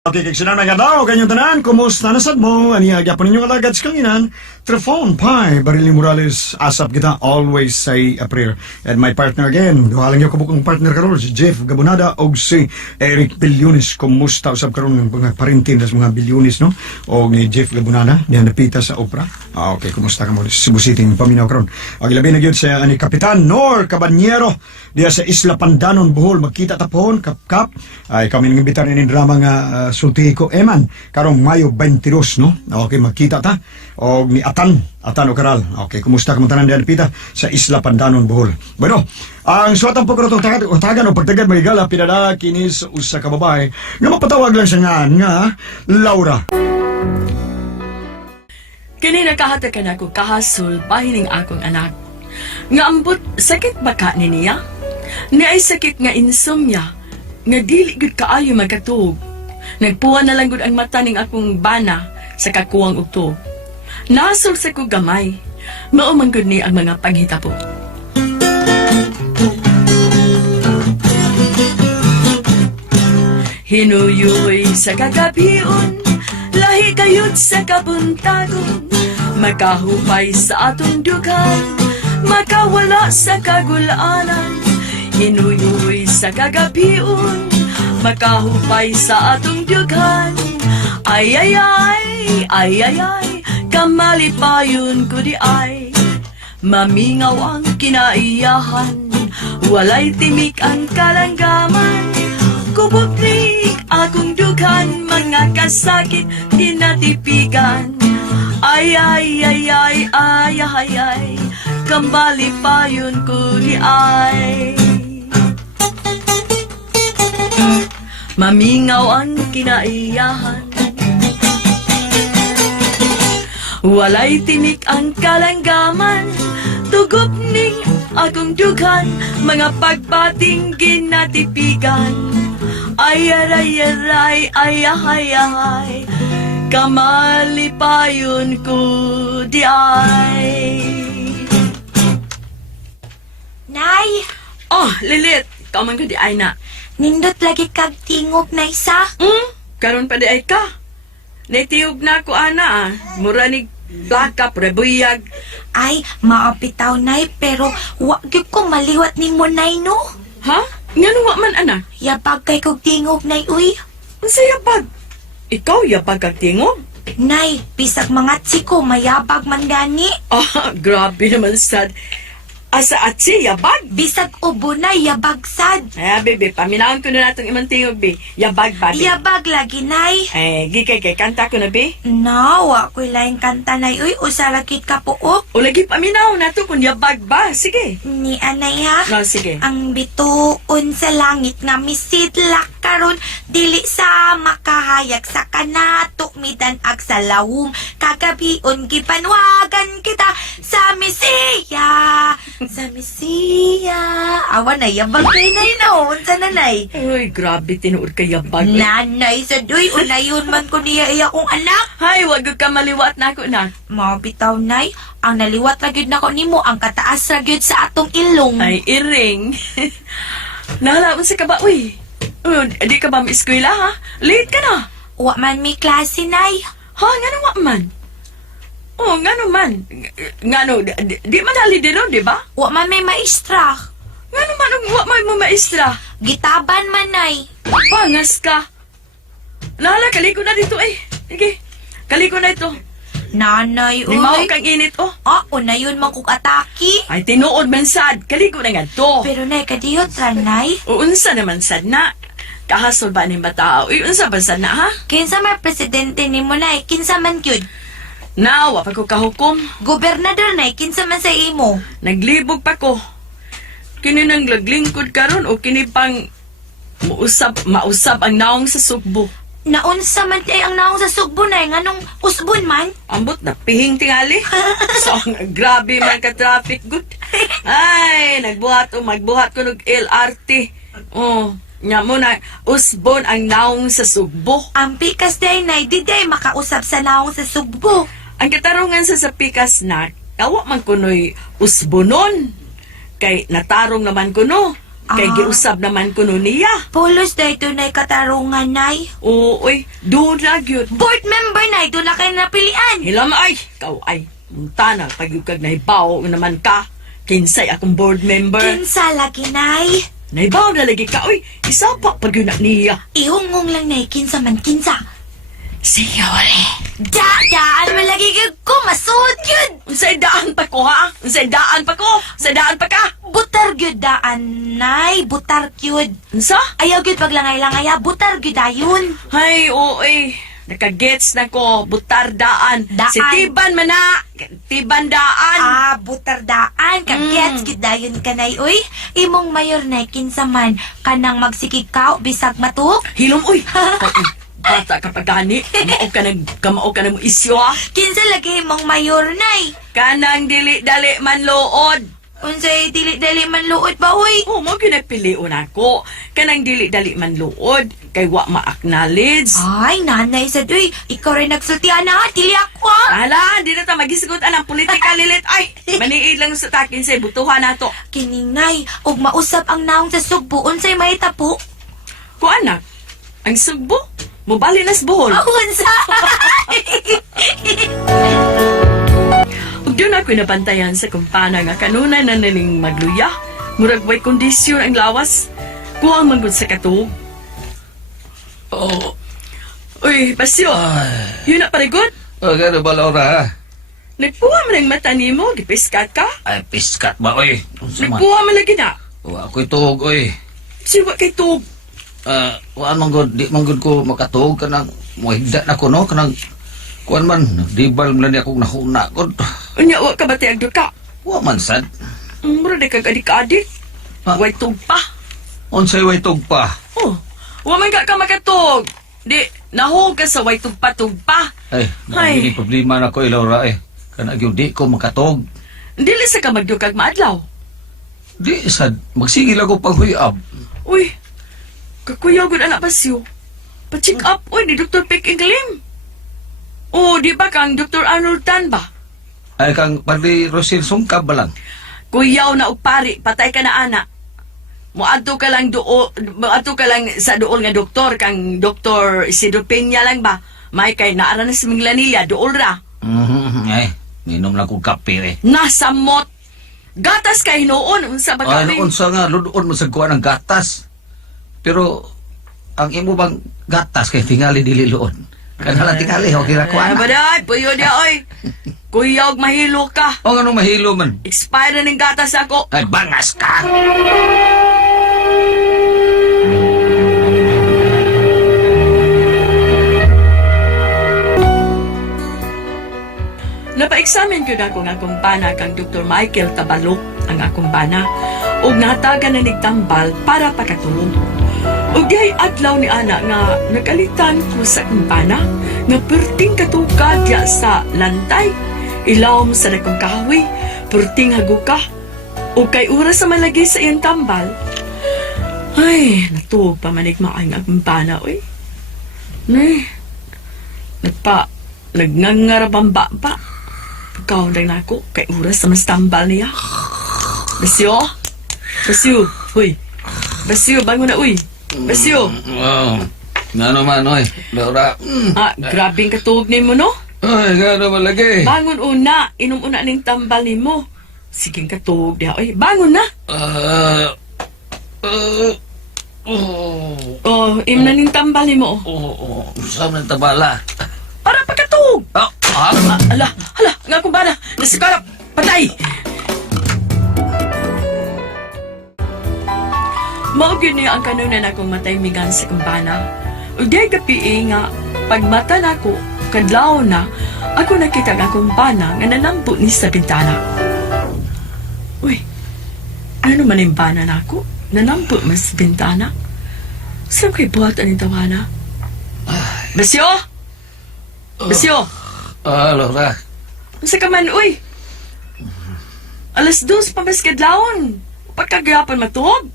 Okay, kag sinang nagadaw, kanyang tanan, kumusta nasad mo? Aniya, gyapon ninyo kalagad sa kanginan. Telefon, pai, Barili Morales, asap kita, always say a prayer. And my partner again, duhalang yung kabukong partner karon si Jeff Gabonada o si Eric Bilyonis. Kumusta usap karon ng mga parintin sa mga Bilyonis, no? O ni Jeff Gabonada, diyan napita sa opera. Okay, kumusta ka mo? Cebu City, paminaw karon. Ang labi na yun sa ani Kapitan Nor Cabanyero, diya sa Isla Pandanon, Bohol, magkita tapon, kap-kap. Ay, kami nang imbitar ni drama nga sulti ko Eman karong Mayo 22, no? Okay, magkita ta og ni Atan Ocaral. Okay, kumusta ka mo tanan diyan pita sa Isla Pandanon, Bohol. Bueno, ang suwatang pagkaroto tagan o pagtagad magigala pinada kini sa usa ka babae nga mapatawag lang siya nga Laura. Kini nakahatakan ako kahasol bahining akong anak. Nga ambot sakit baka ni niya? Ni ay sakit nga insomnia. Nga dili gud kaayo magkatug. Nagpuan na lang gud ang mata ning akong bana sa kakuwang ugtog. Nasol sa ko gamay. Mao man gud ni ang mga panghitabo. Hinuyoy sa kagabion, lahi kayod sa kabuntagon, makahupay sa atong dugan, makawala sa kagulanan. Hinuyoy sa kagabion, makahupay sa atong dugan. Ay ay ay, ay ay ay, kamalipayon ko di ay. Mamingaw ang kinaiyahan, walay timik ang kalanggaman. Kubuklik akong dugan, mga kasakit kinatipigan. Ay ay ay ay ay ay ay, kamalipayon ko di ay. Mamingaw ang kinaiyahan, walay timik ang kalanggaman. Tugot ning akong dugan, mga pagbating ginatipigan. Ay aray aray ay ay ay, kamalipayon ko di ay. Nay, Oh, Lilit, kaman ko di ay na. nindot lagi kag tingog na isa. Karon pa di ay ka. Naitiyog na ako, ana, mura ni backup, rebuyag. Ay, maapitaw nay, pero wag gyud ko maliwat ni mo nay no. Ha? Nga wa man, ana? Yabag kay kog tingog nay uy. Ang sayabag. Ikaw, yabag kag tingog? Nay, bisag mga tsiko mayabag man gani. Ah, grabe naman, sad. Asa at si yabag? Bisag ubo na yabag sad. Ay, bebe, paminahon ko na natong imang tingog, be. Yabag ba, be? Yabag lagi nay. Eh, gikay kay kanta ko na, be. Nawa ko lain kanta nay uy, usalakit ka puok. O lagi paminahon nato kung yabag ba. Sige. Ni anay ha. No, sige. Ang bituon sa langit nga misidlak karon dili sa makahayag sa kanato midan ag sa lawom kagabion gipanwagan kita sa Misiya. Sa Misiya. Awa na yabag kay nay no. Unsa nanay? Uy, grabe, tinuod kay yabag. Nanay sa duy unayon man ko niya iya kong anak. Hay, wag ka maliwat na ako na. Mga bitaw nay, ang naliwat ra gyud nako nimo ang kataas ra gyud sa atong ilong. Ay, iring. Nahalaman sa ka ba, uy? Di ka ba ma-eskwela, ha? Late ka na. Wa man mi klase nay. Ha? Nga wa man? Oh, nga man. Nga di madali din, di ba? Wa man may maestra. Nga man, wa man mo maestra. Gitaban man nay. Pangas ka. Nahala, kaliko na dito, eh. Sige, kaliko na ito. Nanay, uy. Limaw kang init, oh. Ah, unayon man kong ataki. Ay, tinuod man sad. Kaliko na nga to. Pero nay, kadiyot ra, nay. Unsa naman sad na? Kahasol ba ni batao? Uy, unsa ba sad na, ha? Kinsa may presidente ni mo, nay. Kinsa man kyud. Nawa pa ko kahukom. Gobernador, nay. Kinsa man sa imo. Naglibog pa ko. Kini nang laglingkod karon o kini pang mausab ang naong sa sugbo. Naunsa man tay ang naong sa sugbo, nay. Nganong usbon man. Ambot na pihing tingali. So, grabe man ka traffic good. Ay, magbuhat ko ng LRT. Oh, nya mo na usbon ang naong sa sugbo. Ang pikas day, nay. Di day makausap sa naong sa sugbo. Ang katarungan sa pikas na, kawa man kuno'y usbonon. Kay natarong naman kuno. Kay giusab naman ko nun niya. Pulos dahi tunay katarungan, Nay. Uy, doon na gyud. Board member, Nay. Doon na kayo napilian. Hilam ay, ikaw ay, muntana, pagyukag na ibaw naman ka. Kinsay akong board member. Kinsa lagi, Nay. Naibaw na lagi ka, uy, isa pa pag yun na niya. Ihungong lang, Nay. Kinsa man, kinsa. Siyore. Daan mo lagi kayo kumasud yun. Unsay daan pa ko, ha? Unsay daan pa ko? Unsay daan pa ka? Butar gyud daan, Nay. Butar gyud. Unsa? Ayaw gyud paglangay-langay, ha. Butar gyud ayon. Hay, oy. Nakagets na ko, butar daan. Daan. Si Tiban man na. Tiban daan. Butar daan. Kagets gyud dayon ka, Nay. Uy, imong mayor, Nay. Kinsa man kanang magsikikaw bisag matuk. Hilom, uy. Bata ka pa gani. Kamao ka na mo isyo, ha? Kinsa lagi imong mayor, Nay. Kanang dili-dali man lood. Unsay dili-dili man luod ba, uy? Oh, mo ginapilion ako. Kanang dili-dali man luod. Kay wa ma-acknowledge. Ay, nanay sa uy. Ikaw rin nagsultihan na, dili ako, ha. Ala, di na ta magisugot ang politika lilit. Ay, maniid lang sa takin sa butuhan nato. Kining, Nay. Ug mausap ang naong sa sugbo. Unsay mahita po? Ko anak, ang sugbo, mubali nas buhol. Unsa? Ug doon ako nabantayan sa kumpana nga kanuna na naning magluya. Murag way kondisyon ang lawas. Kuha man gud sa katog. Oh, Uy, Basyo, yun na parigod. gano'n ba, Laura? Nagpuha man ang mata ni mo, gipiskat ka. Ay, piskat ba, oy? Unsa man? Nagpuha man lagi na. Wa ko'y tuhog, oy. Siwa kay tug. Waan man gud, di man gud ko makatuhog kanang muhigda na ko, no? Kanang, kuan man, nagdibal man ni akong nahuna ko. Unya, wa ka ba tiyag ka? Wa man sad. Mura na kag adik-adik. Ah. Way tug pa. Unsay way tug pa? Oh, wa man ka makatug. Di, nahog ka sa way tugpa-tug pa. Ay, Ay. naging problema na ko, Laura, eh. Kanang yun, di ko makatuhog. Dili sa ka magdukag maadlaw. Di sad, magsigil ako paghuyab. Uy, kakuyaw gud anak Basyo. Pa-check up, uy, ni Dr. Pick Inglim. Oh, di ba kang Dr. Arnold Tan ba? Ay, kang Padre Rosil Sungkab ba lang? Kuyaw na upari, patay ka na anak. Muadto ka lang sa duol nga doktor, kang Dr. Isidro Peña lang ba? May kay naara na sa Minglanilla, duol ra. Ay, minom lang kong kape, eh. Nasa mot. Gatas kay noon, unsa ba Ay, kami? noon sa nga, ludoon mo sa kuha ng gatas. Pero, ang imo bang gatas kay tingali dili luon? Kanala tingali, okay ra kuha na. Baday, puyo di oy. Kuyaw mahilo ka. O nga nung mahilo man. Expire na ng gatas ako. Ay, bangas ka! Napa-examine ko na akong akong bana kang Dr. Michael Tabalok ang akong bana. Ug natagan na nigtambal para pakatulog. Ug dihay adlaw ni ana nga nagalitan ko sa akong bana nga perting katugad diya sa lantay. Ilawom sa dakong kahoy, perting haguka. Ug kay oras sa malagi sa iyang tambal. Ay, natuog pa manig maayong akong bana, oy. Nay, nagngangarabamba pa. Pagkaundag na ako, kay oras sa mas tambal niya. Basyo? Basyo, huy. Basyo, bangon na, uy. Basyo. Oh, nga naman, oy. Laura. Grabing katulog ni mo, no? Ay, nga naman lagi. Bangon una, inom una ning tambal ni mo. Sige katulog niya, oy. Bangon na. Oh, im na ning tambal ni mo. Saan na tabala? Para pagkatulog. Ala, nga akong bana. Nasikarap, patay. Maugin niya ang kanunan akong matay migan sa kumbana. Ugay gapi nga, pagmata na ko, kadlaw na, ako nakita ang akong bana nga nanampo ni sa bintana. Uy, ano man yung bana na ako? Nanampo mas sa bintana? Saan ko'y buhat ang tawana? Basyo? Basyo? Laura. Masa ka man, uy? Alas 2 pa mas kadlawon. Pagkagyapan matuog.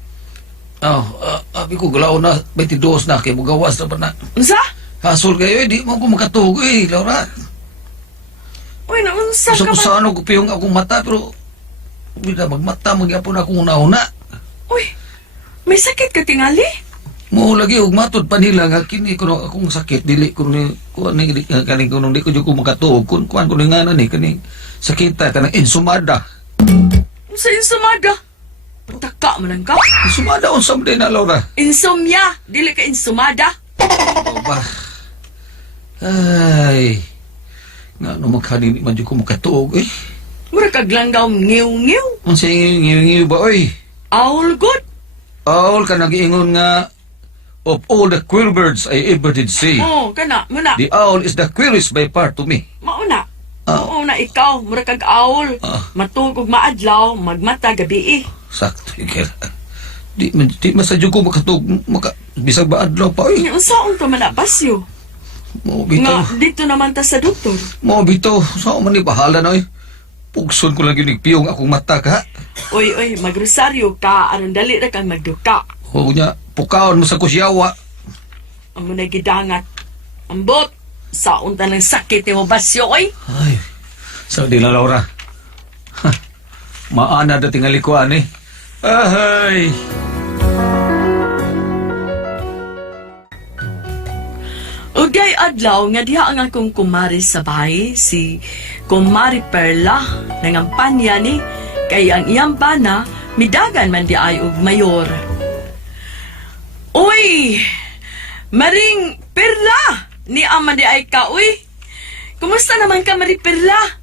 Abi ko galaw na, 22 na, kay mugawas na ba na? Unsa? Hasol kayo, di mo ko makatuhog, Laura. Uy, naunsa Gusto ka ko man? sa ano, gupiyong akong mata, pero hindi na magmata, magyapon akong una-una. Uy, May sakit ka tingali? Mo lagi og matod pa nila nga kini kuno akong sakit dili kuno kaning kuno di ko jud ko makatuog kun kuan kuno nga ni kani sakita kanang insumada. Sa insomada. Pataka man ang ka. Insumada unsa man din na Laura? Insomnia. Dili ka insomada. O ba? Ay. Nga no magkani man jud ko makatuog eh. Mura kag langgaw ngiw-ngiw. Unsa ngiw ba oy? All good. All ka nag-iingon nga of all the queer birds I ever did see. Oh, kana, muna. The owl is the queerest by far to me. Mauna. Ah. Mauna ikaw, mura kag owl. Ah. Matug og maadlaw, magmata gabi eh. Sakto ikir. Di masadyo ko makatug bisag ba adlaw pa oy. Unsaon to manabasyo? Mo bitaw. Nga, dito naman ta sa doktor. Mo bitaw. Sa man ni bahala na oy. Pugson ko lang yun piyong akong mata ka. Oy, magrosaryo ka, aron dali ra kang magduka. O nya, pukaon mo sa kusyawa. Ang muna gidangat. Ambot, sa unta ng sakit mo basyo, oy. Ay, sa di na Laura. Ha, maana da tingali ko ani. Ay. Ugay adlaw nga diha ang akong kumari sa bahay, si Kumari Perla, nangampanya ni, kay ang iyang bana, midagan man di ay og mayor. Uy! Maring Perla! Ni ama di ay ka, uy! Kumusta naman ka, Maring Perla?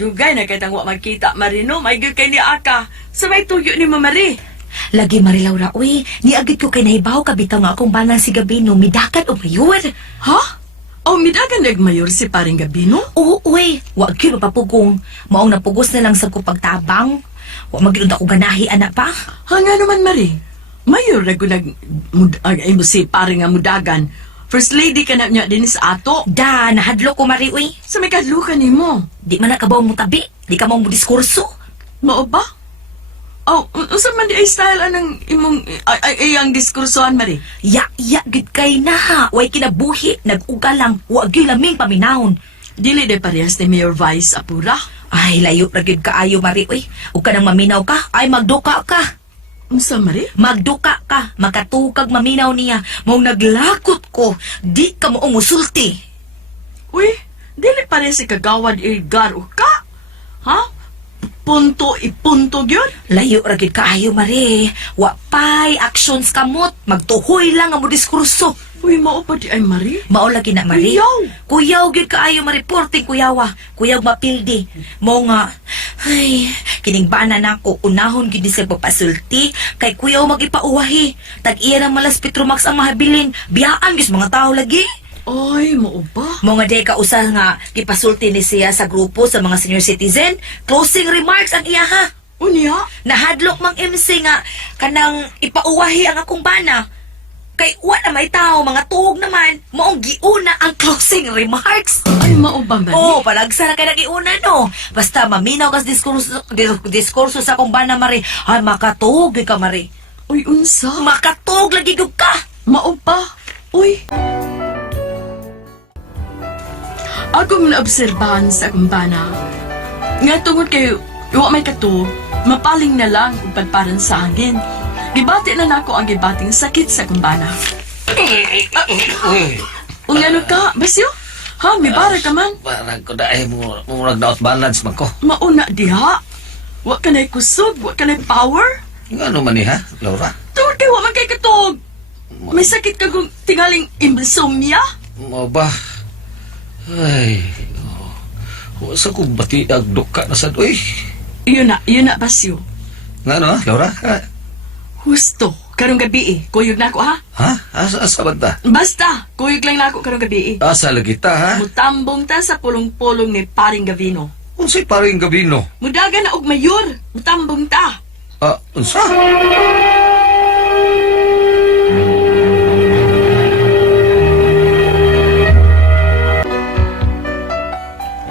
Dugay na kitang wa magkita, Marino, may good kay ni Aka. Sabay tuyo ni Mamari. Lagi Mari Laura, uy, niagit ko kay nahibaw ka bitaw nga akong banang si Gabino, midakat o mayor. Ha? O midagan nag mayor si Paring Gabino? Oo, uy, wag yun mapapugong. Maong napugos na lang sa ko pagtabang. Wa maginoon ako ganahi, anak pa. Ha nga naman, Mari. Mayor na imo si Paring nga mudagan. First lady ka na niya din sa ato. Da, nahadlo ko, Mari, uy. Sa may kadlukan ni mo. Di man nakabaw mo tabi. Di ka mo diskurso. Mao ba? Oh, unsa man di ay style anang imong iyang diskursohan, Mari? Ya, gid kay na ha. Way kinabuhi, nag-uga lang. Wag yun laming paminahon. Dili de parehas ni Mayor Vice Apura. Ay, layo ra gyud kaayo, Mari, uy. Ug ka nang maminaw ka, ay magduka ka. Unsa, Mari? Magduka ka, makatukag maminaw niya. Maong naglakot ko, di ka moong usulti. Uy, dili parehas si Kagawad Edgar o ka? Ha? Punto ipunto gyud? Layo ra gyud kaayo, Mari. Wa pay actions kamot, magtuhoy lang ang mo diskurso. Uy, mao pa di ay, Mari? Mao lagi na, Mari. Kuyaw! Kuyaw gyud kaayo ma-reporting kuyawa. Kuyaw mapildi. Mao nga, ay, kining bana nako unahon gyud ni sa papasulti kay kuyaw magipauwahi. Tag-iya ng malas Petromax ang mahabilin. Biyaan gyud mga tao lagi. Ay, mao ba? Mga day kausal nga gipasulti ni siya sa grupo sa mga senior citizen. Closing remarks ang iya ha. Unya? Nahadlok mang MC nga kanang ipauwahi ang akong bana. Kay wa na may tao, mga tuog naman, maong giuna ang closing remarks. Ay, mao ba, Mari? Oh, palagsa na kay nagiuna no. Basta maminaw kas diskurso sa akong bana, Mari. Ay, makatuog ka, Mari. Uy, unsa? Makatuog lagi gud ka. Mao ba? Uy. Ako mo naobserbahan sa kumbana. Nga tungod kay wa may kato, mapaling na lang kung padparan sa hangin. Gibati na nako ang gibating sakit sa kumbana. Ungano ka, Basyo? Ha, may bara ka man? Parang ko dahil mo nag-out balance man ko. Mauna diha. Wa ka na'y kusog, wa ka na'y power. Nga ano man ha, Laura? Tungod kay wa man kay katog. May sakit ka kung tingaling insomnia? Mo ba? Ay, sa kong bati agdok ka na sa doy. Yun na, Basyo. Nga no, Laura? Ha? Husto, karong gabi eh. Kuyog na ako, ha? Ha? Asa ba ta? Basta, kuyog lang na ako karong gabi eh. Asa lagi ta, ha? Mutambong ta sa pulong-pulong ni Paring Gavino. Unsay paring gabino? Mudaga na og mayor. Mutambong ta. Unsa?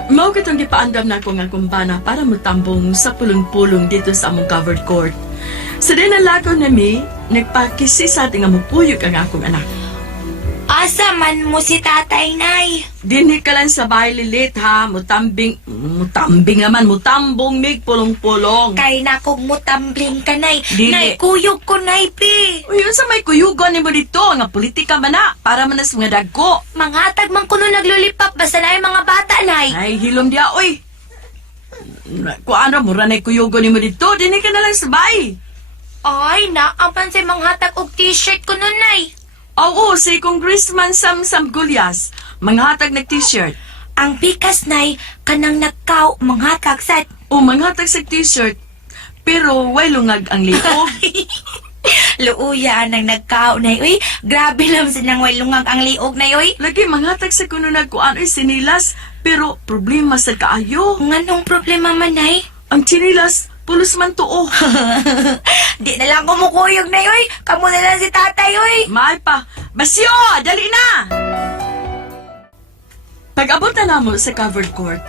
Mao katong gipaandam na ako nga kumbana para mutambong sa pulong-pulong dito sa among covered court. Sa dinalako na mi, nagpakisi sa ating nga mupuyog ang akong anak. Asa man mo si tatay, nay? Dinhi ka lang sa bahay lilit ha. Mutambing naman. Mutambong mig pulong-pulong. Kay nakog mo tambling ka, nay. Dili. Nay, kuyog ko, nay, pi. Uy, yun sa may kuyugon ni mo dito. Nga politika man na. Para man nas mga dagko. Manghatag man kuno naglulipap. Basta na yung mga bata, nay. Ay, hilom dia, oy. Kuan ra mura na kuyugon ni mo dito. Dinhi ka na lang sa bahay. Ay, naapan sa manghatag og t-shirt ko nun, nay. Oo, si Congressman Sam Gulyas. Manghatag na t-shirt. Ang pikas, nay, kanang nagkaw, manghatag sad. O manghatag sa t-shirt. Pero way lungag ang liog. Luuya nang nagkaw, nay. Uy, grabe lang sinang walungag ang liog, nay, uy. Lagi manghatag sa kuno nagkuan ay sinilas. Pero problema sa kaayo. Nganong problema man, nay? Ang sinilas, pulos man tuo. Di na lang kumukuyog, nay, uy. Kamu na lang si tatay, uy. May pa. Basyo, dali na! Pag-abot na namo sa covered court,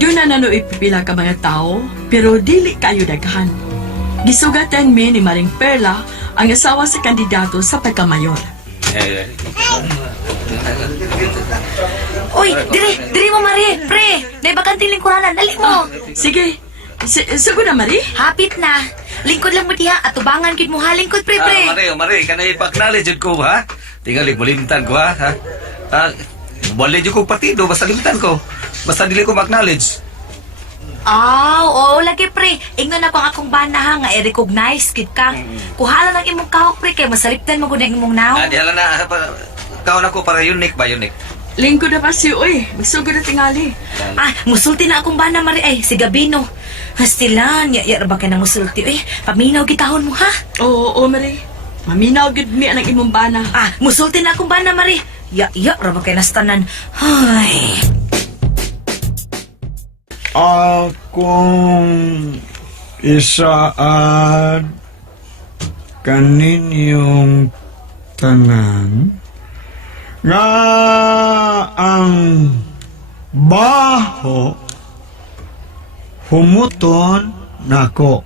doon na nano ipipila ka mga tao, pero dili kayo daghan. Gisugatan mi ni Maring Perla ang asawa sa kandidato sa pagkamayor. Uy, diri mo, Marie. Pre, may bakanting lingkuranan. Dali mo. Sige, sugo na, Marie. Hapit na. Lingkod lang mo diha. At tubangan gid mo ha. Lingkod, pre. Mare, kanay ipaknowledge ko, ha? Tingali, malimtan ko, ha? Wala dyan ko partido, basta limtan ko. Basta dili ko ma-acknowledge. Oo, lagi, pre. Ingnon ako ang akong bana ha. Nga i-recognize kit ka. Kuhala ng imong kahok, pre. Kaya masaliptan mo gud ang imong naw. Di hala na, kaon ako para unique ba, unique? Lingkod na Basyo, uy. Magsugo na tingali. Musulti na akong bana, Marie. Ay, si Gabino. Hastilan, ya ba ka na musulti? Eh, paminaw gitahon mo, ha? Oo, Marie. Maminaw gid mi ang imong bana. Musulti na akong bana, Marie. Ya, raba kay nastanan. Ay. Akong isaad kaninyong tanan nga ang baho humuton nako.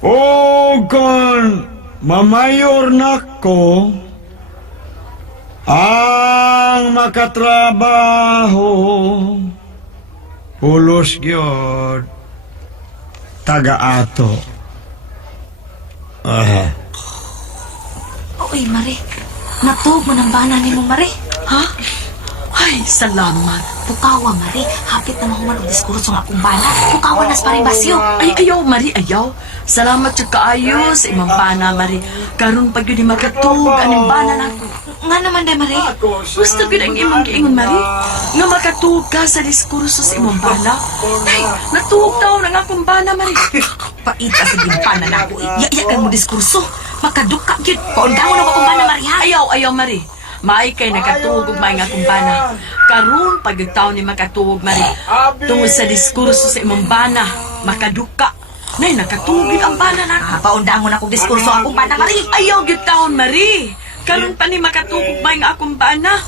O kon mamayor nako ang makatrabaho pulos gyud taga-ato. Uy, Marie. Natug mo ng bana ni mo, Marie. Ha? Ay, salamat. Pukawa, Marie. Hapit na mahuman og diskurso nga akong bana. Pukawa nas paring basyo. Ay, ayaw, Marie, ayaw. Salamat sa kaayo sa imong bana, Marie. Karon pag yun makatug, aning bana nako. Nga naman, day, Marie. Gusto ko ang imong giingon, Marie. Nga makatug ka sa diskurso sa imong bana. Ay, natug daw ng akong bana, Marie. Paita sa gimpana na ako. Iya mo diskurso. Makaduka yun. Paundawon ako akong bana, Marie, ha? Ayaw, Marie. May kay nakatug ug may nga akong bana. Karon pagtaw ni makatug, Marie. Tungod sa diskurso sa imong bana, makaduka. Nay, nakatugid ang bana na. Paundawon akong diskurso akong bana, Marie. Ayaw gyud taon, Marie. Karon pa ni makatugog may nga akong bana.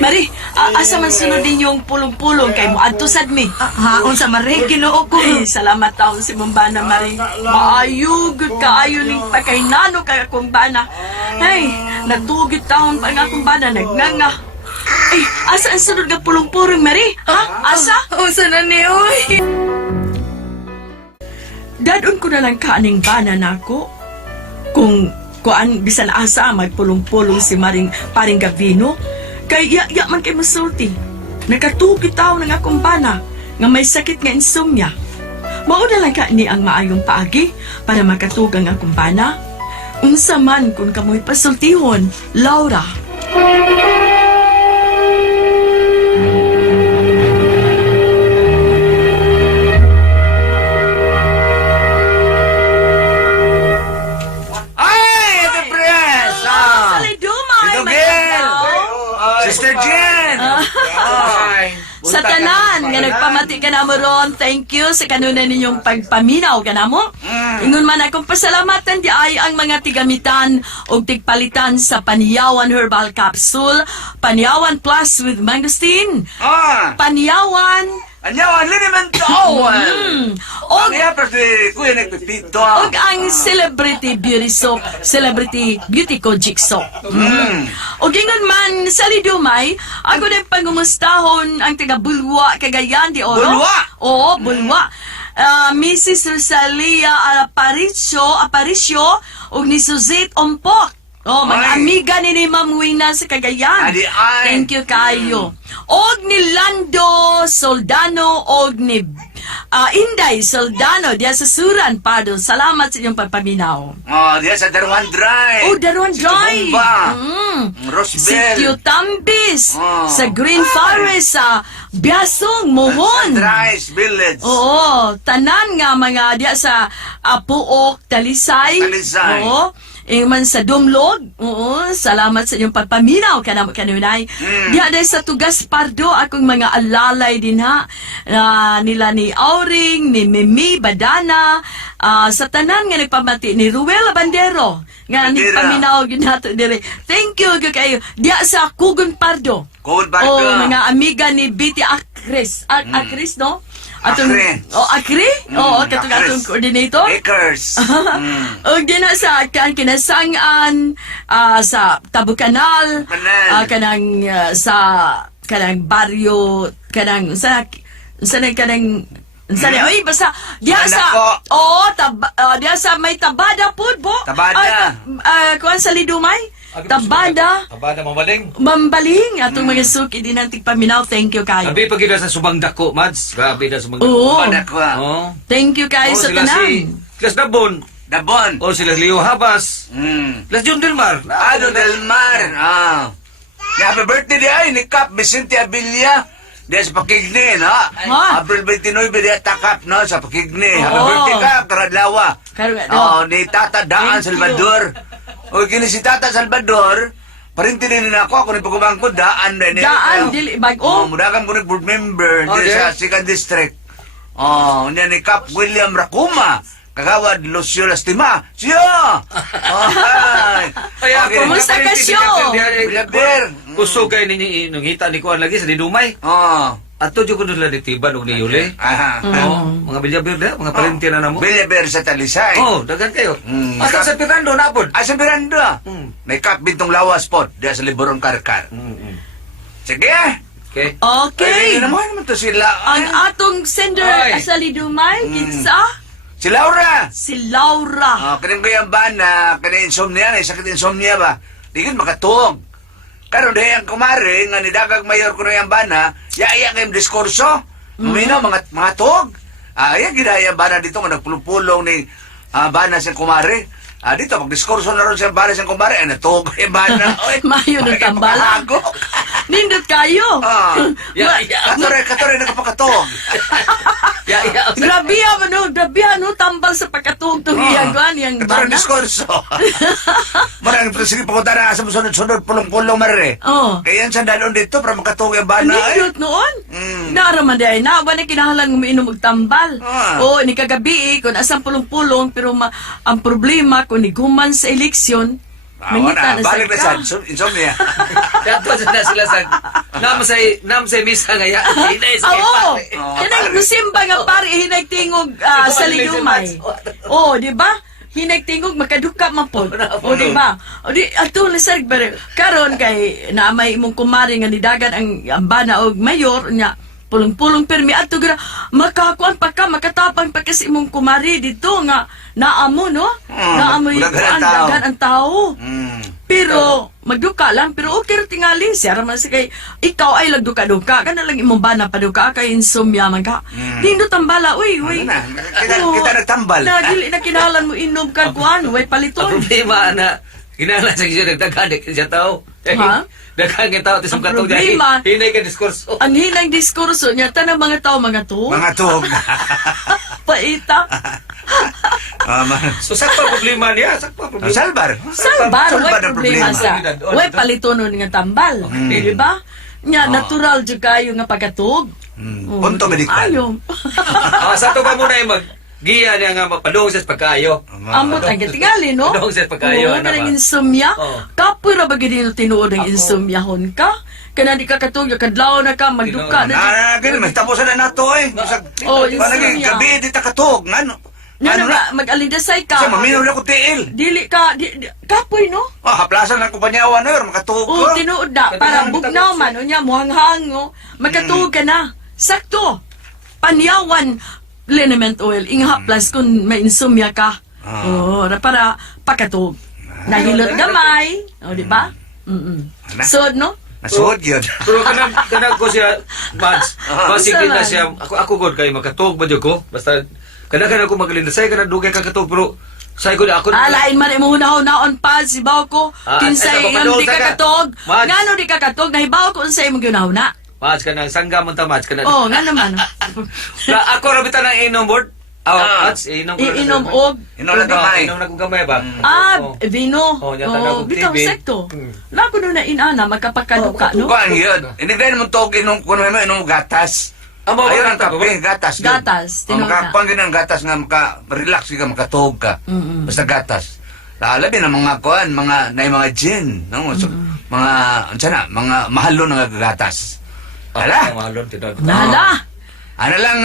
Marie, asa man sunod ninyong pulong-pulong kay mo adto sad mi. Haon sa Marie, Ginoo ko. Ay, salamat taon si mong bana, Marie. Maayo, good kaayo ning pagkainano kay akong bana. Ay, natugid taon pa nga akong bana, nagnanga. Ay, asa ang sunod nga pulong-pulong, Marie? Ha? Asa? Usa na ni, uy. Dadon ko na lang kaaning bana nako. Kung kuan bisan asa magpulong-pulong si paring Gavino, kay iya man kay masulti. Nakatugid taw ng akong bana nga may sakit nga insomnia. Mao na lang ka ni ang maayong paagi para makatugang akong bana. Unsa man kung kamoy pasultihon, Laura. Sister Jen! Sa tanan nga nagpamati ka na mo ron, thank you sa kanuna ninyong pagpaminaw ka na mo. Ingon man akong pasalamatan di ay ang mga tigamitan o tigpalitan sa Paniyawan Herbal Capsule, Paniyawan Plus with Mangosteen, Paniyawan Anyawan, liniman tawal. Og Ang iya, pati, kuya nagpipito. og ang celebrity beauty soap, celebrity beauty kojic soap. Og ingon man sa Lidumay, ako din pangumustahon ang taga Bulwa, Cagayan de Oro. Bulwa? Oo, Bulwa. Mrs. Rosalia Aparicio og ni Suzette Ompok. Oh, mga Ay. amiga ni Ma'am Wina sa Cagayan. Adi, ay. Thank you kayo. Og ni Lando Soldano og ni Inday Soldano diya sa Suran Pardo. Salamat sa inyong pagpaminaw. Oh, diya sa Darwan Drive. Oh, Daruan Si Joy. Tumumba. Si Si Rosbel. Tambis. Oh. Sa Green Forest sa Biasong, Mohon. Sunrise Village. Oo, tanan nga mga diya sa Puok, Talisay. Talisay. Oo. Man sa Dumlog. Oo, salamat sa inyong pagpaminaw kanunay. Diya dahil sa Tugas Pardo, akong mga alalay din ha. Nila ni Auring, ni Mimi Badana, sa tanan nga nagpamati ni Ruel Bandero. Nga Bandera. nagpaminaw ginato dire. Thank you kayo. Diya sa Kugon Pardo. Kugon Pardo. Oh, mga amiga ni Betty Acres. Acres, no? Acre. Acre? Oo, katong Acres. atong coordinator. Acres. Og din na sa kinasangan sa Tabu Canal, Canal. kanang sa kanang baryo kanang sa kanang oy basta diha sa Manako. diha sa may Tabada pud bo. Tabada. Kuan sa Lidumay. Tabada. Abada mamaling. Mambaling atong mga suki din ang tigpaminaw. Thank you kayo. Sabi pag sa subang dako, Mads. Grabe na subang dako. Oo. Panak ko. Oh. Thank you kayo sa sila tanan. Silas Dabon. Dabon. O sila Leo Habas. Silas John Delmar. Ado Del Mar. Happy birthday di ay ni Cap Vicente Abilia. Diya sa Pakigni, no? Ha? April 29 diya takap, no? Sa Pakigni. Happy Oo. birthday ka, Karadlawa. Karon nga, Oh, ni Tata Daan Thank you. Salvador. O kini si Tata Salvador, parinti din ako ni pagubang ko, Daan din. Daan, dili, bago. Oh, mudagam ko ni board member Okay. sa 2nd District. Oh, niya ni Cap William Racuma. Kagawad Lucio Lastima. Siya! Oh, hi! Kaya, Okay. Kumusta ka, Syo? Bilaber. Kusog kayo ninyo ngita ni Kuan lagi sa Didumay. Oh. Ato dyo ko nila ditiban og ni Yuli. Aha. Oh, mga bilyabir na, mga parinti na namo. Bilaber sa Talisay. Oh, dagan kayo. Asa sa Fernando na pod. Asa Miranda? May Cap Bintong Lawas po. Diya sa Liboron Karkar. Sige! Okay. Okay. Ay, naman to sila. Ang atong sender Ay. sa Lidumay, kinsa? Si Laura! Si Laura. Kaning ko yung bana, kaning insomnia, na sakit insomnia ba? Di kan makatuog. Karon di ang kumari, nga ni Dagag Mayor ko na yung bana, yaya kayong diskurso. Mino, mga tuog. Yan ginaya bana dito, nga nagpulupulong ni bana siyang kumari. Dito, pag diskurso na ron siyang bana siyang kumari, natuog yung bana. Mayo ng tambalan. Hago. Nindot kayo. Katore, nagpakatuog. Grabe no, tambal sa pagkatuog tong iyaguan, yung Katore bana. diskurso. Marang sige pakunta na sa sunod-sunod pulong-pulong marre. Oh. Kaya yan sandalon dito para makatuog yung bana. Nindot noon. Naraman dahil na, ba na kinahanglan umiinom og tambal. O, ni kagabi, kung asang pulong-pulong, pero ang problema, kung niguman sa eleksyon, mangita na balik na sa sa insomnia. Dato na sila sa nam say misa nga ya. Hinay sa Oo! pare. Kanang musimba nga pare, hinagtingog sa Lidumay. Oo, di ba? Hinagtingog, makaduka man po. O, di ba? O, di, ato na sir, pero karon kay naamay imong kumari nga nidagan ang bana o mayor niya, pulong-pulong permi ato gra makakuan pa ka makatapang pa kasi imong kumari dito nga naamo no naamo dagan ang tao pero magduka lang pero okay ra tingali siya ra man sa kay ikaw ay lagduka-duka kana lang imong bana paduka kay insomnia man ka dindo tambala uy Kita nagtambal. dili na kinahalan mo inom ka kuan way Ang paliton problema na kinala sa siya nagdagan siya tao. Ha? Dagan nga tao tisang Ang katog problema- hinay ka diskurso. ang hinang diskurso niya tanang mga tao mga to Mga tuog. paita So sakpa problema niya, sakpa problema. Salbar. Salbar, way ang problema sa. Way palitonon nga tambal. Di ba? Nya, natural jud kayo nga pagkatug. Punto medikal. Ayo. Sa to ba muna mag Giya niya nga mapadong sa pagkaayo. Amot ang tingali, no? Padong sa pagkaayo. Oo, kanang insomnia. Oo. Kapoy ra ba gid tinuod ang Ako. insomniahon ka? Kana di ka katog, kadlaw na ka, magduka na. Ganun, may tapusan na nato eh. Oh, Parang insomnia. gabi, di ta katog. Ano? Ano Ano na? na, mag-alindasay ka. Kasi maminaw na ko tiil. Dili ka, kapoy, no? Haplasan lang ko pa niya awan na makatug ko. Oo, tinuod na. Para bugnaw man, o niya, muhanghang, o. Magkatuog ka na. Sakto. Panyawan, liniment oil. Ingahaplas kung may insomnia ka. Oo, para pakatuog. Nahilot gamay. O, di ba? Ana? Sod, no? Nasuod yun. Pero kanang ko siya, Mads, basig Isa na man. siya, ako god kay makatog ba jud ko? Basta, kanang ko magalindasay, kanang dugay kakatog, pero, say ko ako, Alain man mo hunahon pa si baw ko. ay, Kinsay sa yung papadol di ka ka ka. katog. Mads. Ngano di ka katog, nahibaw ko unsay mo ginahuna. Mads, kanang sangga mo ta, Mads, kanang, Oh, nga naman. ako rabitan ng inom board, Mads, inom ko na- Iinom og Inom na gamay. Inom na kong gamay ba? Oo. vino. Oh, yata na Oh, kong bitaw TV. sekto. Lako no na inana magkapakaduka, no? Kuan yun. Hindi din mo tog inom kuno mo inom gatas. Amo, Ayun ang gatas, kape, gatas. yun. Gatas, tinuod na. Makakuan din ang gatas nga maka-relax ka, makatog ka. Basta gatas. Labi na mga kuan, mga mga gin, no? So, mga unsa na, mga mahalo nga gatas. Ala. Mahalon, tinod. Nahala. Ano lang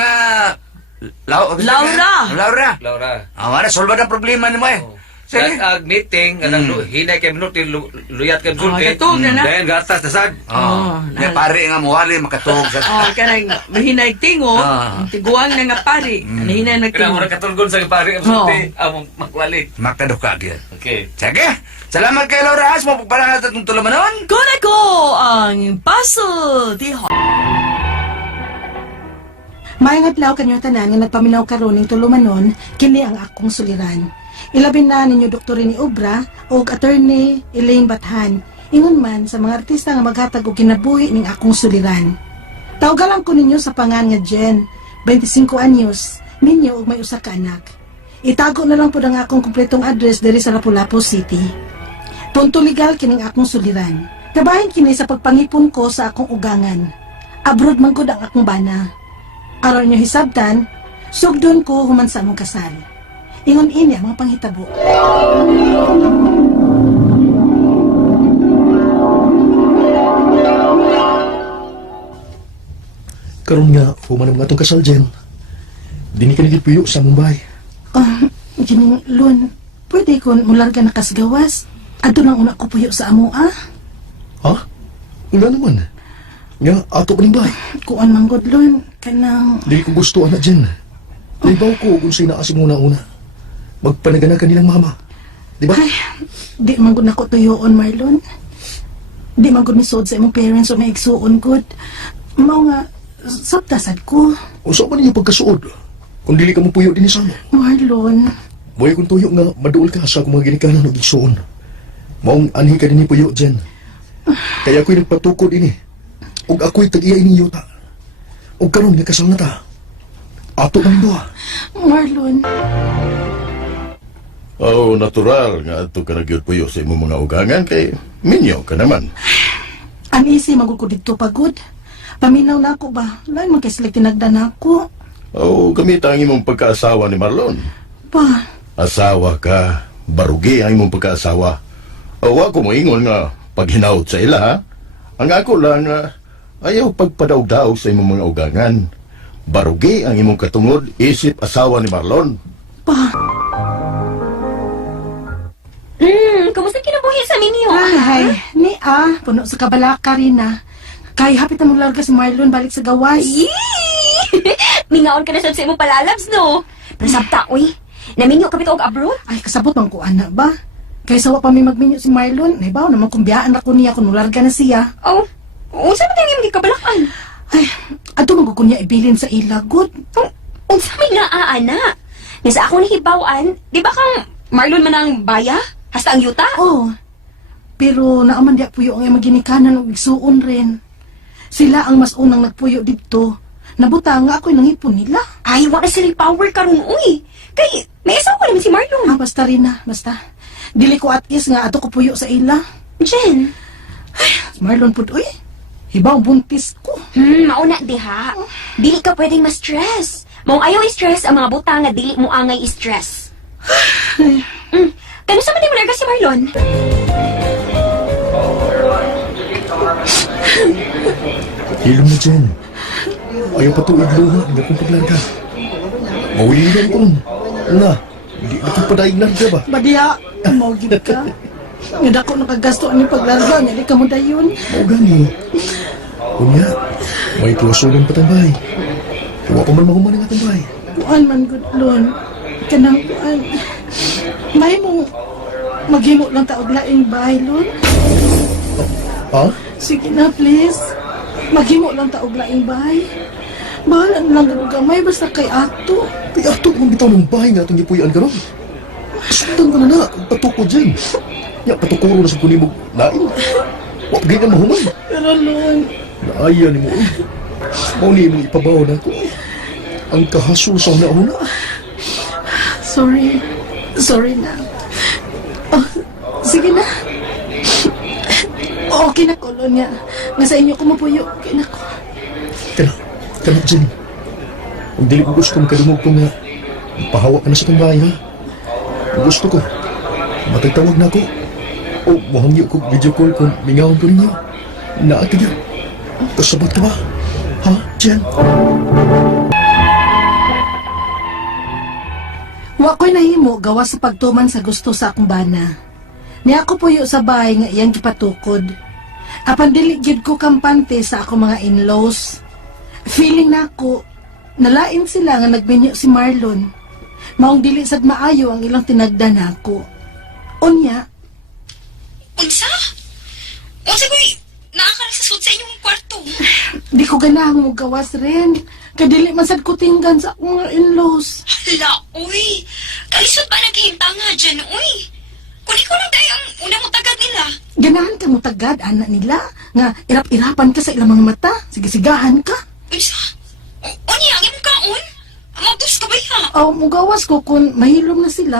Laura. Laura. Laura. Wala solba ang problema ni mo eh. Sige. Meeting, kanang hinay kay minuti, luyat kay sulti. katog na na. Then, gatas na sad. Oh, nahal- pare nga muwali makatog sa Oh, kanang mahinay tingo, Ah. tiguang na nga pari. Mahinay na Kaya tingo. mo katulgon sa pare, sulti, among makwali. makaduka gyud. Okay. Sige. Salamat kay Laura Has mo pagpala natin itong tulamanon. Kung ako ang puzzle, di ho. Maayong adlaw kanyo tanan nga nagpaminaw karon ning tulumanon kini ang akong suliran. Ilabin na ninyo Dr. ni Obra o Attorney Elaine Bathan. Ingon man sa mga artista nga maghatag og kinabuhi ning akong suliran. Tawgalan ko ninyo sa pangan nga Jen, 25 anyos, ninyo og may usa ka anak. Itago na lang po ang akong kumpletong address diri sa Lapu-Lapu City. Punto legal kining akong suliran. Kabahin kini sa pagpangipon ko sa akong ugangan. Abroad man gud ang akong bana. Aron nyo hisabtan, sugdon ko human sa among kasal. Ingon ini ang mga panghitabo. Karon nga, human nga itong kasal dyan. Dini ka nagipuyo sa Mumbai. Gining Lun, pwede ko mularga na kasgawas. Adto nang una ko puyo sa amo, ah. Ha? Wala naman. Nga, ato ka ning bay. Kuan manggod, Lun, kanang... Dili ko gusto anak dyan. Naibaw ko kung sino asing una-una. Magpanagana ka nilang mama. Di ba? Ay, di manggod na ko tuyoon, Marlon. Di manggod misod sa imong parents o may igsuon, good. Mao nga, sabtasad ko. O saan ba ninyo pagkasuod? Kung dili ka mo puyo din sa mo. Marlon, Boy, kung tuyo nga, maduol ka sa akong mga ginikanan ng igsuon. Maong anhi ka din ni puyo dyan. Kaya ako'y nagpatukod ini. Ug ako'y tag-iya ini yuta. Ug karon nga kasal na ta. Ato kang duha. Marlon. Oh, natural nga ato ka nagyud puyo sa imong mga ugangan kay minyo ka naman. Anisi magud ko dito pagod. Paminaw na ako ba? Lain man kay sila tinagdan ako. Oh, gamit ang imong pagkaasawa ni Marlon. Pa, Asawa ka, barugi ang imong pagkaasawa. O ako mo ingon nga paghinawd sa ila ha. Ang ako lang ayaw pagpadaog-daog sa imong mga ugangan. Barugi ang imong katungod isip asawa ni Marlon. pa. Kamusta kinabuhi sa minyo? Ay, ni puno sa kabalaka rin ah. Kay hapit na maglarga si Marlon balik sa gawas. Mingaon ka na sa imong palalabs, no? Pero sabta, uy. Naminyo ka bitaw og abroad? Ay, kasabot man ko anak ba? Kay sawa pa may magminyo si Marlon. Ay, bawa naman kumbiyaan ako niya kung nularga na siya. Oh, unsa man yung gikabalakan? Ay, ato magkukunya ibilin sa ilagot. Unsa may nga ana? Nga sa akong nahibawan, di ba kang Marlon man ang baya? Hasta ang yuta? Oh, pero naaman diya puyo ang maginikanan o igsuon rin. Sila ang mas unang nagpuyo dito. Nabuta nga ako'y nangipon nila. Ay, wala sila power karon uy. Kay, may asawa naman si Marlon. Basta rin na, basta. Dili ko atis nga ato ko puyo sa ila. Jen. Marlon pud, uy. Hibaw buntis ko. Mauna diha. Dili ka pwedeng ma-stress. Maong ayaw stress ang mga butang nga dili mo angay stress. Kano sa man mo si Marlon? Hilom na, Jen. Ayaw pa ito igluha. Hindi akong paglarga. Maulilan ko nun. Ano? Hindi na akong padaig larga ba? Badiya, maugid ka. Nga dako nakagasto ang paglarga niya, di ka mo dayon. Maugani. Kunya, may klausulan pa tambay. Huwag pa man mahuman nga tambay. Kuan man good lon. Kanang kuan. May mong maghimo lang taog laing bahay lon. Ha? Sige na please. Maghimo lang taog laing bahay. Bahala na lang gano'ng gamay basta kay ato. Kaya ato kung bitaw ng bahay nga itong ipuyan ka ron. Sundan ko na patukod dyan. Ya, patukuro na sa kunimog lain. Huwag ganyan mahuman. Pero lon, Naaya ni mo. Mauni mong ipabaw na ako. Ang kahasul sa una-una. sorry. Sorry na. Oh, sige na. Okay na ko, lon niya. Nga sa inyo ko mapuyo. Okay na ko. Kana, Jenny. Ang dili ko gusto makadumog ko nga. Pahawa ka na sa itong bahay, ha? Ang gusto ko. Matagtawag na ako. O, mahangyo ko video call kung mingawin ko ninyo. Naati niya. Kasabot ka ba? Ha, Jen? Wa ko'y nahimo gawa sa pagtuman sa gusto sa akong bana. Ni ako puyo sa bahay nga iyang gipatukod. Apan dili gyud ko kampante sa ako mga in-laws. Feeling na ako, nalain sila nga nagminyo si Marlon. Maong dili sad maayo ang ilang tinagdan nako. Unya, Unsa? Unsa ko'y nakakalasasod sa inyong kwarto? di ko ganahan mo gawas rin. Kadili man sad ko tinggan sa akong mga in-laws. Hala, uy. Kalisod ba naghihintanga dyan, uy? Kung ikaw lang tayo ang unang mo tagad nila. Ganahan ka mo tagad, anak nila, nga irap-irapan ka sa ilang mga mata. Sige-sigahan ka. Unsa? Unya, ang imong kaon? Mabus ka ba ya? O, mugawas ko kung mahilom na sila.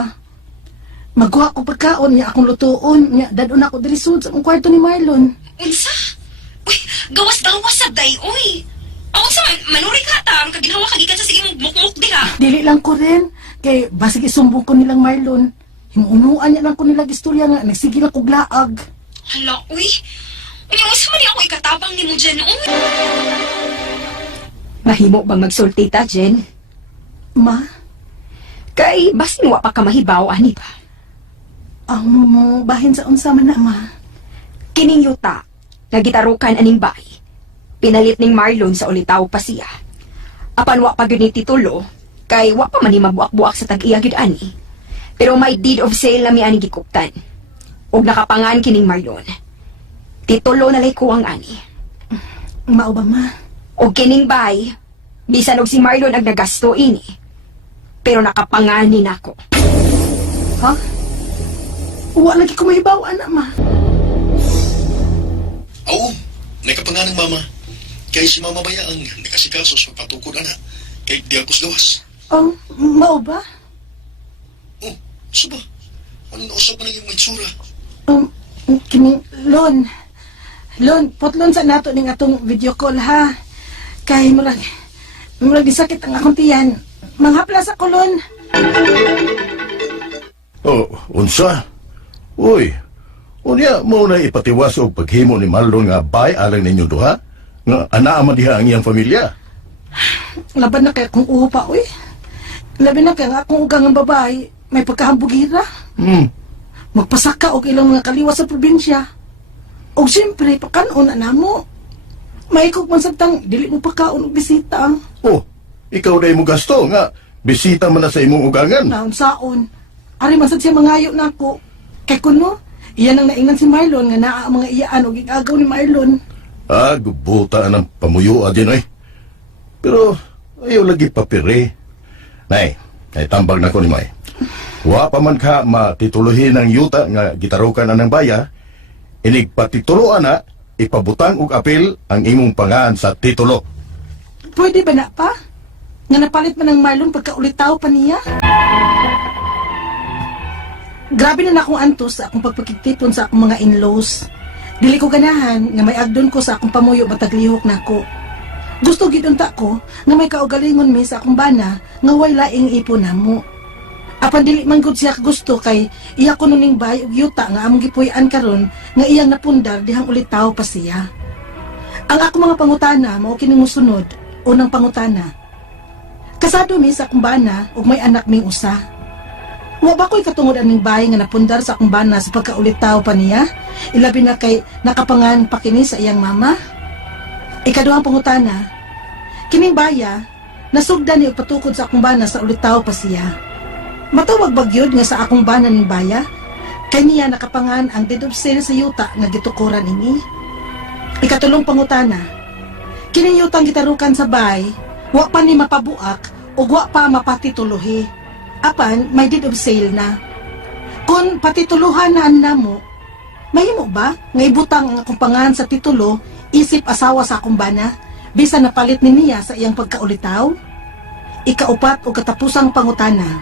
Magkuha ko pagkaon niya akong lutuon niya. Dadon ako diri sud sa akong kwarto ni Marlon. Unsa? Uy, gawas-gawas sa day, uy. Ako sa manuri ka ta, ang kaginawa kagikan sa sige mong mukmuk diha. Dili lang ko rin. Kay basig isumbong ko nilang Marlon. Himuunuan niya lang ko nilang istorya nga. Nagsige lang kog laag. Hala, uy. Uy, unsa man ako ikatabang ni mo dyan, uy. Mahimo bang magsulti ta, Jen? Ma, Kay basin wa pa ka mahibaw, ani ba? ang bahin sa unsa man na, ma. Kining yuta, nagitarukan aning bay. Pinalit ning Marlon sa ulitaw pa siya. Apan wa pa gyud ni titulo, kay wa pa man ni mabuak-buak sa tag-iya gyud ani. Pero may deed of sale na mi ani gikuptan. Og nakapangan kining Marlon. Titulo na lay ko ang ani. Mao ba, ma? Og kining bay, bisan og si Marlon ang nagasto ini. Pero nakapanganin ako. Ha? Wa lagi ko mahibaw, anak, ma. Oo, nakapanganang mama. Kaya si mama baya ang nakasikaso sa patukod na. Kay di ako gawas. Oh, mao ba? Oh, suba. Ano nausap na yung maitsura? Kining Lon. Lon, potlon sa nato ning atong video call, ha? Kay murag sakit ang akong tiyan. Manghapla sa kulon. Oh, unsa? Uy, unya mo na ipatiwas og paghimo ni Marlon nga bay alang ninyo duha? Nga anaa man diha ang iyang pamilya. Laban na kay akong upa, uy. Labi na kay nga akong ugang ang babae, may pagkahambugira. Magpasaka og ilang mga kaliwa sa probinsya. Og siyempre, pakanon na namo. Maikog man sabtang, dili mo pakaon og bisita. Oh, ikaw na mo gasto nga bisita man na sa imong ugangan. Naon saon. Ari man sad siya mangayo na ako. Kay kuno, iyan ang naingan si Marlon nga naa ang mga iyaan og igagaw ni Marlon. Ah, gubuta ng pamuyo din eh. Pero ayaw lagi papiri. Nay, tambag na ko ni May. Wa pa man ka matituluhin ng yuta nga gitarukan na ng baya, inig patituloan na, ipabutang og apel ang imong pangahan sa titulo. Pwede ba na pa? Nga napalit man ng Marlon pagkaulitaw pa niya? Grabe na akong antos sa akong pagpakitipon sa akong mga in-laws. Dili ko ganahan nga may agdon ko sa akong pamuyo batag lihok nako. Gusto gid unta ko nga may kaugalingon mi sa akong bana nga way laing ipon namo. Apan dili man gud siya gusto kay iya ko nuning bay og yuta nga among gipuy-an karon nga iyang napundar dihang ulitaw pa siya. Ang ako mga pangutana mao kining mosunod. Unang pangutana. Kasado mi sa akong bana ug may anak ming usa. Wa ba ko'y katungod aning bay nga napundar sa akong bana sa pagkaulitaw pa niya? Ilabi na kay nakapangan pa kini sa iyang mama? Ikaduhang pangutana. Kining baya, nasugdan ni og patukod sa akong bana sa ulitaw pa siya. Matawag ba gyud nga sa akong bana ning baya? Kay niya nakapangan ang deed of sale sa yuta nga gitukuran ini. Ikatulong pangutana. Kining yutang gitarukan sa bay, wa pa ni mapabuak o wa pa mapatituluhi. Apan, may deed of sale na. Kung patituluhan na namo, mahimo ba nga ibutang ang akong pangan sa titulo isip asawa sa akong bana, bisan napalit ni niya sa iyang pagkaulitaw? Ikaupat o katapusang pangutana.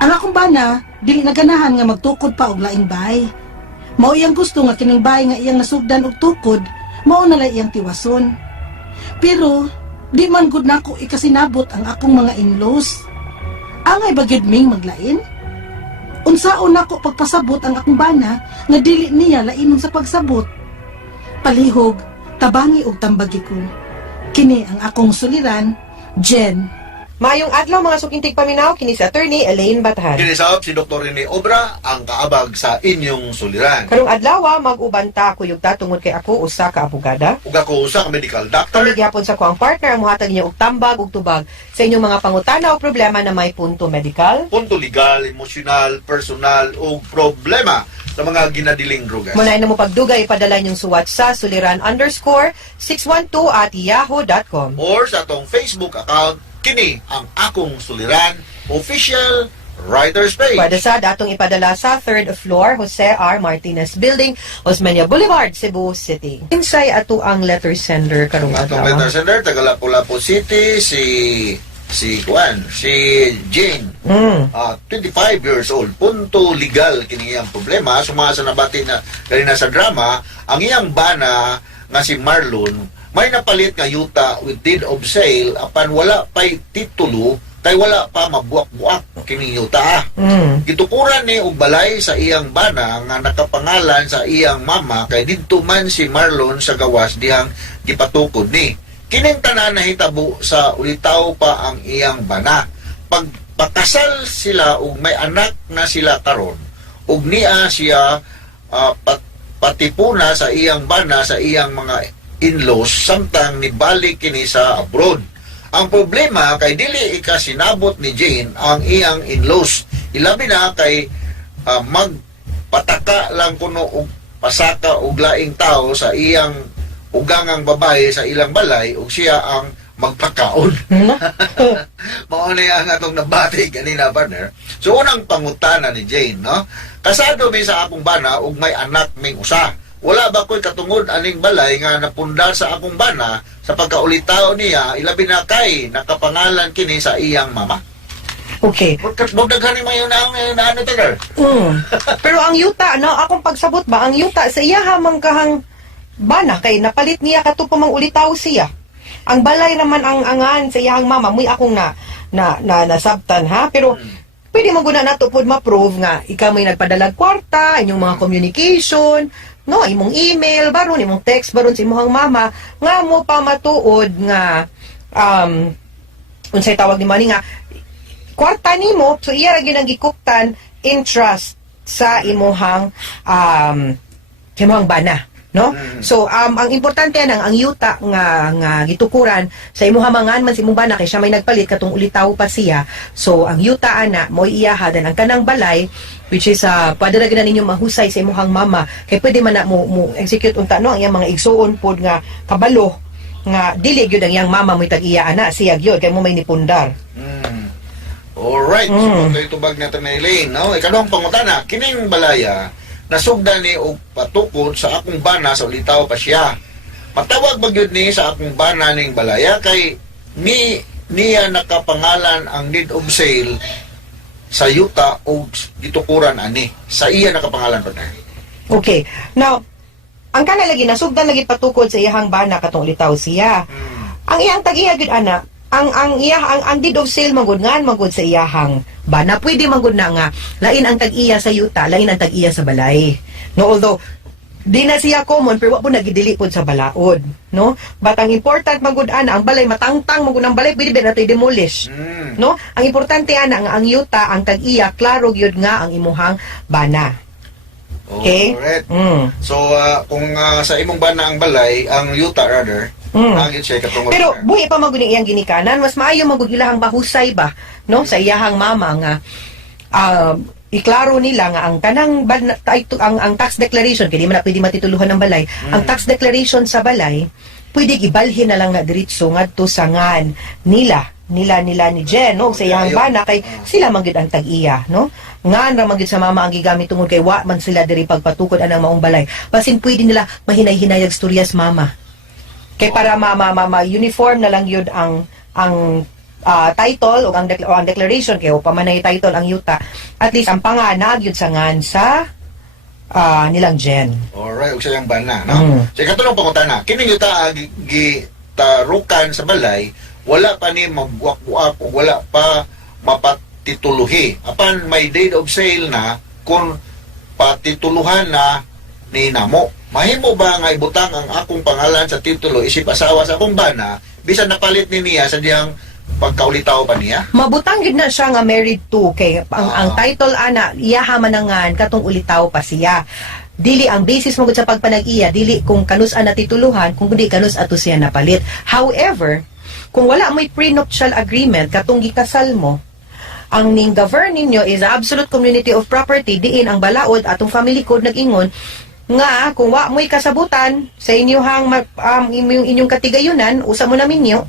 Ang akong bana, dili naganahan nga magtukod pa og laing bay. Mao iyang gusto nga kining bay nga iyang nasugdan og tukod, mao na lang iyang tiwason. Pero, di man gud nako ikasinabot ang akong mga in-laws. Angay ba gyud ming maglain? Unsaon nako pagpasabot ang akong bana nga dili niya lainon sa pagsabot? Palihog, tabangi og tambagi ko. Kini ang akong suliran, Jen. Maayong adlaw mga sukintig paminaw, kini si Attorney Elaine Bathan. Kinisab si Dr. Rene Obra ang kaabag sa inyong suliran. Karong adlaw mag-ubanta kuyog tungod kay ako usa ka abogada. Ug ako usa ka medical doctor. Kami gyapon sa ko ang partner ang muhatag ninyo og tambag ug tubag sa inyong mga pangutana o problema na may punto medical. Punto legal, emosyonal, personal o problema sa mga ginadiling drugas. Muna na mo pagdugay ipadala ninyong suwat sa suliran_612@yahoo.com. Or sa atong Facebook account, kini ang akong suliran official writer's page. Pwede sa datong ipadala sa 3rd floor Jose R. Martinez Building, Osmeña Boulevard, Cebu City. Insay ato ang letter sender karong Atong adlaw. letter sender, taga Lapu-Lapu City, si Jane, 25 years old. Punto legal kini iyang problema. Sumasa na bati na kanina sa drama, ang iyang bana nga si Marlon may napalit nga yuta with deed of sale apan wala pa'y titulo kay wala pa mabuak-buak kini yuta. Gitukuran ni og balay sa iyang bana nga nakapangalan sa iyang mama kay didto man si Marlon sa gawas dihang gipatukod ni. Kining tanan nahitabo sa ulitaw pa ang iyang bana. Pagpakasal sila ug may anak na sila karon ug niya siya patipuna sa iyang bana sa iyang mga in-laws samtang nibalik kini sa abroad. Ang problema kay dili ikasinabot ni Jane ang iyang in-laws. Ilabi na kay magpataka lang kuno og pasaka og laing tao sa iyang ugangang babae sa ilang balay ug siya ang magpakaon. Mao ni ang atong nabati kanina, partner. So unang pangutana ni Jane, no? Kasado mi sa akong bana ug may anak ming usa. Wala ba ko'y katungod aning balay nga napundar sa akong bana sa pagkaulitaw niya, ilabi na kay nakapangalan kini sa iyang mama. Okay. Bugdaghan mo yun ang ano to, girl? Pero ang yuta, no, akong pagsabot ba, ang yuta sa iya hamang kahang bana kay napalit niya kato pa mang ulitaw siya. Ang balay naman ang angan sa iyang mama, muy akong nasabtan ha, pero pwede mo guna nato pod ma-prove nga ikaw may nagpadalag kwarta, inyong mga communication, no, imong email baron, imong text baron sa imong mama nga mo pa matuod nga unsay tawag ni mani nga kwarta nimo, so iya ra gyud ang gikuptan interest sa imong bana, no? So ang importante ang yuta nga gitukuran sa imong mangan man sa imong bana kay siya may nagpalit katong ulitaw pa siya. So ang yuta ana mo iyahadan ang kanang balay which is pwede na gina ninyo mahusay sa imong mama kay pwede man na mo execute unta no ang iyang mga igsuon pod nga kabalo nga dili gyud ang iyang mama mo tag-iya ana siya gyud kay mo may nipundar. Alright, so ito bag natin na Elaine, no? Ikaduhang pangutana, kining balaya nasugdan ni og patukod sa akong bana sa ulitaw pa siya. Matawag ba gyud ni sa akong bana ning balaya kay niya nakapangalan ang deed of sale sa yuta o gitukuran ani. Sa iya nakapangalan pa na. Okay. Now, ang kana lagi nasugdan lagi patukod sa iyang bana katong ulitaw siya. ang iyang tag-iya gid ana, ang deed of sale magud ngan magud sa iyahang bana. Pwede magud na nga lain ang tag-iya sa yuta, lain ang tag-iya sa balay. No, although di na siya common pero wa po nagidili pod sa balaod, no? But ang important magud ana ang balay matangtang magud ang balay pwede ba nato demolish. No? Ang importante ana nga ang yuta, ang tag-iya klaro gyud nga ang imuhang bana. Okay? Alright. Mm. So, kung sa imong bana ang balay, ang yuta rather, ang yun siya katungod. Pero buhi pa magud iyang ginikanan, mas maayo magud ilahang mahusay ba, no? Sa iyahang mama nga iklaro nila nga ang tanang ang tax declaration kay di man na pwede matituluhan ng balay. Ang tax declaration sa balay pwede gibalhin na lang na diretso ngadto sa ngan nila ni Jen, no? Sa iyang bana kay sila man gid ang tag-iya, no? Ngan ra man gid sa mama ang gigamit tungod kay wa man sila diri pagpatukod anang maong balay. Basin pwede nila mahinay-hinayag storyas mama. Kay para uniform na lang yun ang title o ang declaration kay pamanay title ang yuta. At least ang panganag yun sa ngan sa nilang Jen. Alright, ug sa iyang bana, no? So, katulong pangutana, kining yuta gitarukan sa balay, wala pa ni magbuak-buak o wala pa mapatituluhi. Apan may deed of sale na kung patituluhan na ni namo. Mahimo ba nga ibutang ang akong pangalan sa titulo isip asawa sa akong bana bisan napalit ni niya sa diyang pagkaulitaw pa niya? Mabutang gid na siya nga married to kay ang title ana iyaha manangan katong ulitaw pa siya. Dili ang basis mo sa pagpanag-iya, dili kung kanus-an na tituluhan, kung di kanus ato siya napalit. However, kung wala mo'y prenuptial agreement katong gikasal mo, ang ning govern ninyo is absolute community of property, diin ang balaod atong family code nag-ingon nga kung wa mo'y kasabutan sa inyong inyong katigayunan usa mo na minyo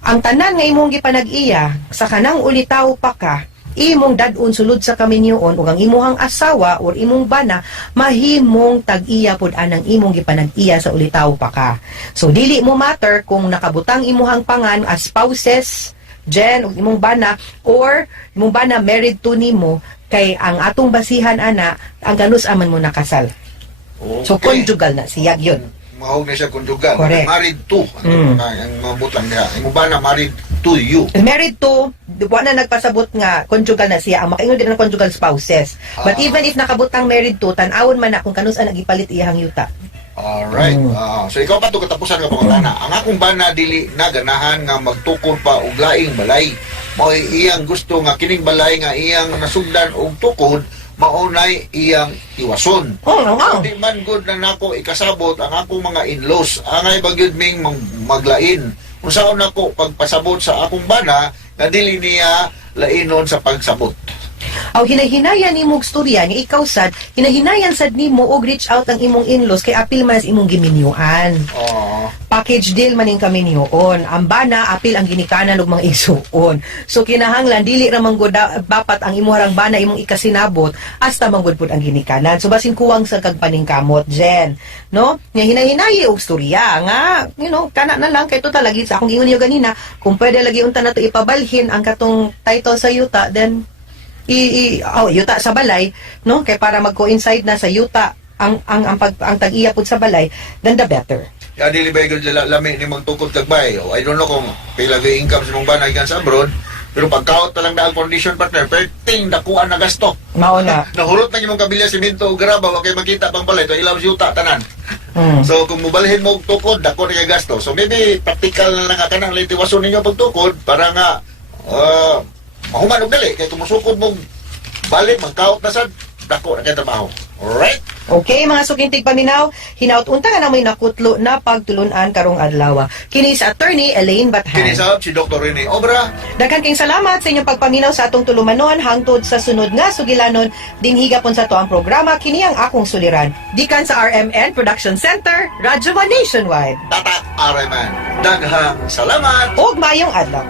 ang tanan nga imong gipanag-iya sa kanang ulitaw pa ka imong dadun sulod sa kaminyoon ug ang imuhang asawa or imong bana mahimong tag-iya pod anang imong gipanag-iya sa ulitaw pa ka. So dili mo matter kung nakabutang imuhang pangan as spouses Jen ug imong bana or imong bana married to nimo kay ang atong basihan ana ang ganus aman mo nakasal. So conjugal na siya yun. Mahog na siya conjugal. Correct. Married to. Ang mabutang niya. Imong bana married to you. Married to, wa na nagpasabot nga conjugal na siya. Ang makaingon din ng conjugal spouses. But even if nakabutang married to, tan-awon man na kung kanus ang nagipalit iyang yuta. Alright. So ikaw pa ito katapusan ka pangutana. Ang akong bana dili na ganahan nga magtukod pa og laing balay. Mao iyang gusto nga kining balay nga iyang nasugdan og tukod maunay iyang iwason. Di man good na nako ikasabot ang akong mga in-laws. Angay bagyod ming maglain. Kung saan nako pagpasabot sa akong bana nga dili niya lainon sa pagsabot. Aw hinahinayan nimo og storya nga ikaw sad, hinahinayan sad nimo og reach out ang imong in-laws kay apil man sa imong giminyuan. Package deal man ning kaminyoon. Ang bana apil ang ginikanan og mga igsuon. So kinahanglan dili ra man gud dapat ang imuharang bana imong ikasinabot hasta man gud pud ang ginikanan. So basin kuwang sa kagpaningkamot Jen, no? Nga hinahinayi og storya nga kana na lang kay total lagi sa akong gingon niyo ganina, kung pwede lagi unta nato ipabalhin ang katong title sa yuta then yuta sa balay, no? Kay para mag-coincide na sa yuta ang tag-iya pud sa balay, then the better. Ya dili ba gyud lami ni magtukod kag bay. I don't know kung pila gyud income sa mong bana gikan sa abroad, pero pagkaot pa lang daal condition partner, perting dakuan na gasto. Mao na. Nahurot na imong kabilya semento ug graba wa kay makita pang balay to ilaw yuta tanan. So kung mubalhin mo og tukod dako na kay gasto. So maybe practical na lang ka nang litiwason ninyo pagtukod para nga mahuman og dali kay tumusukod mo balik magkaot na sad dako na kay trabaho. Alright? Okay, mga sukintig paminaw, hinaut unta nga namoy nakutlo na pagtulunan karong adlaw. Kini sa attorney Elaine Bathan. Kini sa si Dr. Rene Obra. Daghan king salamat sa inyong pagpaminaw sa atong tulumanon hangtod sa sunod nga sugilanon dinhi gapon sa to ang programa kini ang akong suliran. Gikan sa RMN Production Center, Radyo Nationwide. Tatak Areman. Daghang salamat. Ug mayong adlaw.